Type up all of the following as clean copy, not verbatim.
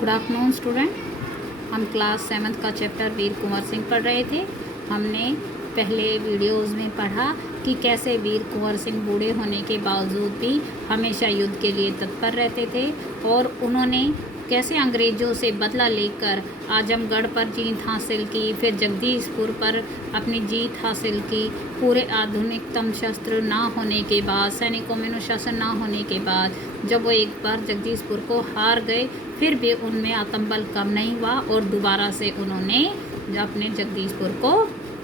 Good afternoon student. हम class 7th का chapter वीर कुंवर सिंह पढ़ रहे थे। हमने पहले वीडियोस में पढ़ा कि कैसे वीर कुंवर सिंह बूढ़े होने के बावजूद भी हमेशा युद्ध के लिए तत्पर रहते थे और उन्होंने कैसे अंग्रेज़ों से बदला लेकर आजमगढ़ पर जीत हासिल की, फिर जगदीशपुर पर अपनी जीत हासिल की। पूरे आधुनिकतम शस्त्र ना होने के बाद, सैनिकों में अनुशासन ना होने के बाद, जब वो एक बार जगदीशपुर को हार गए, फिर भी उनमें आत्मबल कम नहीं हुआ और दोबारा से उन्होंने अपने जगदीशपुर को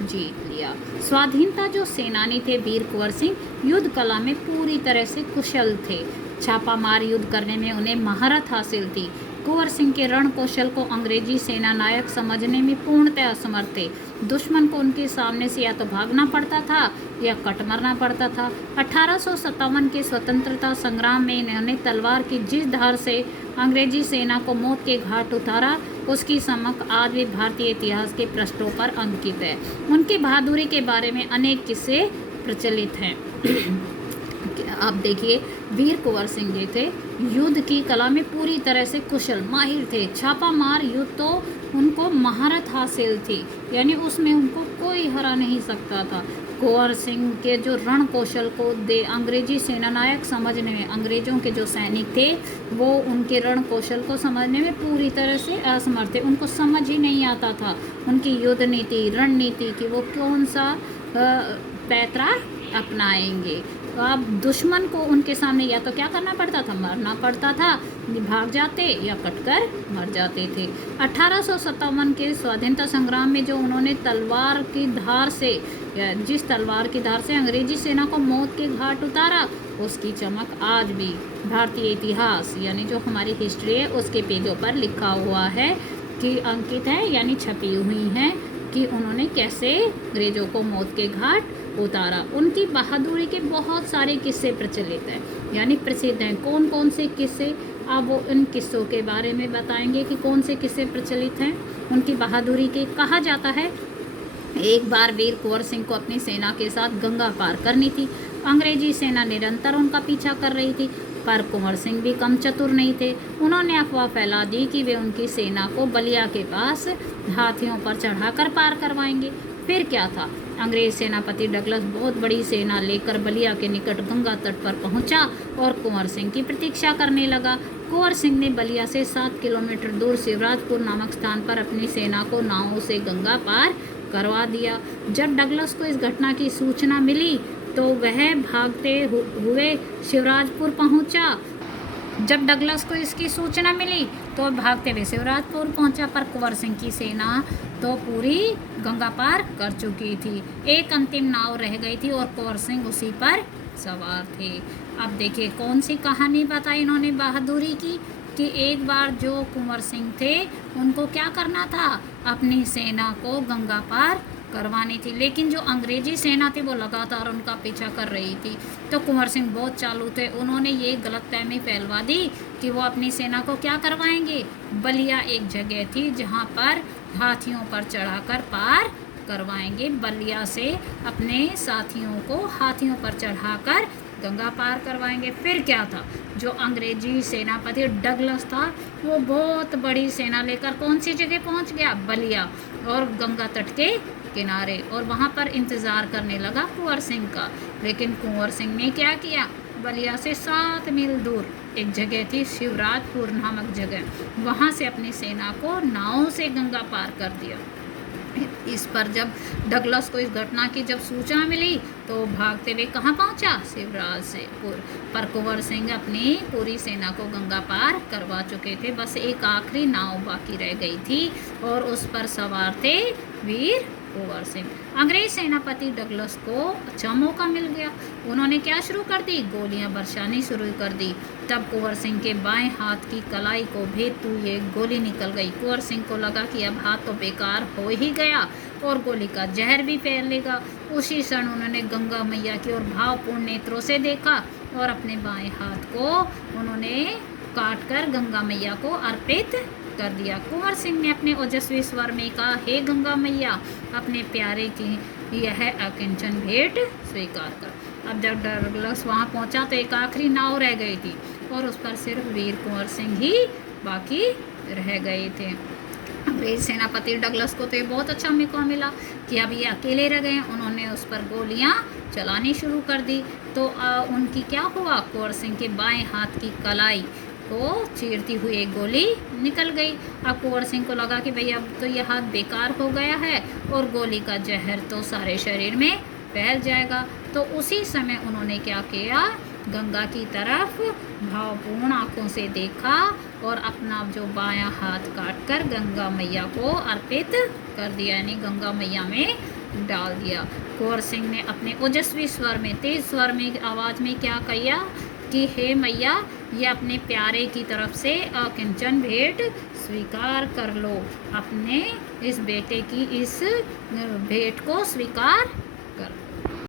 जीत लिया। स्वाधीनता जो सेनानी थे वीर कुंवर सिंह युद्ध कला में पूरी तरह से कुशल थे। छापामार युद्ध करने में उन्हें महारत हासिल थी। कुंवर सिंह के रण कौशल को अंग्रेजी सेना नायक समझने में पूर्णतः असमर्थ थे। दुश्मन को उनके सामने से या तो भागना पड़ता था या कट मरना पड़ता था। 1857 के स्वतंत्रता संग्राम में इन्होंने तलवार की जिस धार से अंग्रेजी सेना को मौत के घाट उतारा, उसकी समक आज भी भारतीय इतिहास के पृष्ठों पर अंकित है। उनकी बहादुरी के बारे में अनेक किस्से प्रचलित हैं। आप देखिए, वीर कुंवर सिंह जी थे युद्ध की कला में पूरी तरह से कुशल माहिर थे। छापामार युद्ध तो उनको महारत हासिल थी, यानी उसमें उनको कोई हरा नहीं सकता था। कुंवर सिंह के जो रण कौशल को अंग्रेजी सेनानायक समझने में, अंग्रेजों के जो सैनिक थे वो उनके रण कौशल को समझने में पूरी तरह से असमर्थ थे। उनको समझ ही नहीं आता था उनकी युद्ध नीति, रणनीति की वो कौन सा पैतरा अपनाएंगे। तो आप दुश्मन को उनके सामने या तो क्या करना पड़ता था, मरना पड़ता था, भाग जाते या कटकर मर जाते थे। 1857 के स्वाधीनता संग्राम में जो उन्होंने तलवार की धार से, जिस तलवार की धार से अंग्रेजी सेना को मौत के घाट उतारा, उसकी चमक आज भी भारतीय इतिहास यानी जो हमारी हिस्ट्री है उसके पेजों पर लिखा हुआ है कि अंकित है, यानी छपी हुई हैं कि उन्होंने कैसे अंग्रेजों को मौत के घाट उतारा। उनकी बहादुरी के बहुत सारे किस्से प्रचलित हैं, यानी प्रसिद्ध हैं। कौन कौन से किस्से, अब वो इन किस्सों के बारे में बताएंगे कि कौन से किस्से प्रचलित हैं उनकी बहादुरी के। कहा जाता है एक बार वीर कुंवर सिंह को अपनी सेना के साथ गंगा पार करनी थी। अंग्रेजी सेना निरंतर उनका पीछा कर रही थी, पर कुंवर सिंह भी कम चतुर नहीं थे। उन्होंने अफवाह फैला दी कि वे उनकी सेना को बलिया के पास हाथियों पर चढ़ाकर पार करवाएंगे। फिर क्या था, अंग्रेज सेनापति डगलस बहुत बड़ी सेना लेकर बलिया के निकट गंगा तट पर पहुंचा और कुंवर सिंह की प्रतीक्षा करने लगा। कुंवर सिंह ने बलिया से 7 किलोमीटर दूर शिवराजपुर नामक स्थान पर अपनी सेना को नावों से गंगा पार करवा दिया। जब डगलस को इस घटना की सूचना मिली तो वह भागते हुए शिवराजपुर पहुंचा। जब डगलस को इसकी सूचना मिली तो भागते हुए शिवराजपुर पहुंचा, पर कुंवर सिंह की सेना तो पूरी गंगा पार कर चुकी थी। एक अंतिम नाव रह गई थी और कुंवर सिंह उसी पर सवार थे। अब देखिए कौन सी कहानी बताई इन्होंने बहादुरी की, कि एक बार जो कुंवर सिंह थे उनको क्या करना था, अपनी सेना को गंगा पार करवानी थी, लेकिन जो अंग्रेजी सेना थी वो लगातार उनका पीछा कर रही थी। तो कुंवर सिंह बहुत चालू थे, उन्होंने ये गलतफहमी फैलवा दी कि वो अपनी सेना को क्या करवाएंगे, बलिया एक जगह थी जहाँ पर हाथियों पर चढ़ाकर पार करवाएंगे। बलिया से अपने साथियों को हाथियों पर चढ़ाकर गंगा पार करवाएंगे। फिर क्या था, जो अंग्रेजी सेनापति डगलस था वो बहुत बड़ी सेना लेकर कौन सी जगह पहुंच गया, बलिया और गंगा तट के किनारे, और वहां पर इंतज़ार करने लगा कुंवर सिंह का। लेकिन कुंवर सिंह ने क्या किया, बलिया से 7 मील दूर एक जगह थी शिवराजपुर नामक जगह, वहां से अपनी सेना को नावों से गंगा पार कर दिया। इस पर जब डगलस को इस घटना की जब सूचना मिली तो भागते हुए कहाँ पहुँचा, शिवराजपुर। पर कुंवर सिंह अपनी पूरी सेना को गंगा पार करवा चुके थे, बस एक आखिरी नाव बाकी रह गई थी और उस पर सवार थे वीर कुंवर सिंह। अंग्रेज सेनापति डगलस को अच्छा मौका मिल गया, उन्होंने क्या शुरू कर दी, गोलियां बरसानी शुरू कर दी। तब कुंवर सिंह के बाएं हाथ की कलाई को भेदती हुई गोली निकल गई। कुंवर सिंह को लगा कि अब हाथ तो बेकार हो ही गया और गोली का जहर भी फैलेगा। उसी क्षण उन्होंने गंगा मैया की ओर भावपूर्ण नेत्रों से देखा और अपने बाएं हाथ को उन्होंने काट कर गंगा मैया को अर्पित कर दिया। कुंवर सिंह ने अपने ओजस्वी स्वर में कहा, हे गंगा मैया, अपने प्यारे की यह अकिंचन भेंट स्वीकार कर। अब जब डगलस वहाँ पहुँचा तो एक आखिरी नाव रह गई थी और उस पर सिर्फ वीर कुंवर सिंह ही बाकी रह गए थे। अंग्रेज सेनापति डगलस को तो ये बहुत अच्छा मौका मिला कि अब ये अकेले रह गए। उन्होंने उस पर गोलियां चलानी शुरू कर दी। तो उनकी क्या हुआ, कुंवर सिंह के बाएं हाथ की कलाई को चीरती हुई एक गोली निकल गई। अब कुंवर सिंह को लगा कि भाई अब तो यह हाथ बेकार हो गया है और गोली का जहर तो सारे शरीर में फैल जाएगा। तो उसी समय उन्होंने क्या किया, गंगा की तरफ भावपूर्ण आंखों से देखा और अपना जो बायां हाथ काटकर गंगा मैया को अर्पित कर दिया, यानी गंगा मैया में डाल दिया। कुंवर सिंह ने अपने ओजस्वी स्वर में, तेज स्वर में, आवाज़ में क्या किया कि हे मैया, ये अपने प्यारे की तरफ से अकिंचन भेंट स्वीकार कर लो, अपने इस बेटे की इस भेंट को स्वीकार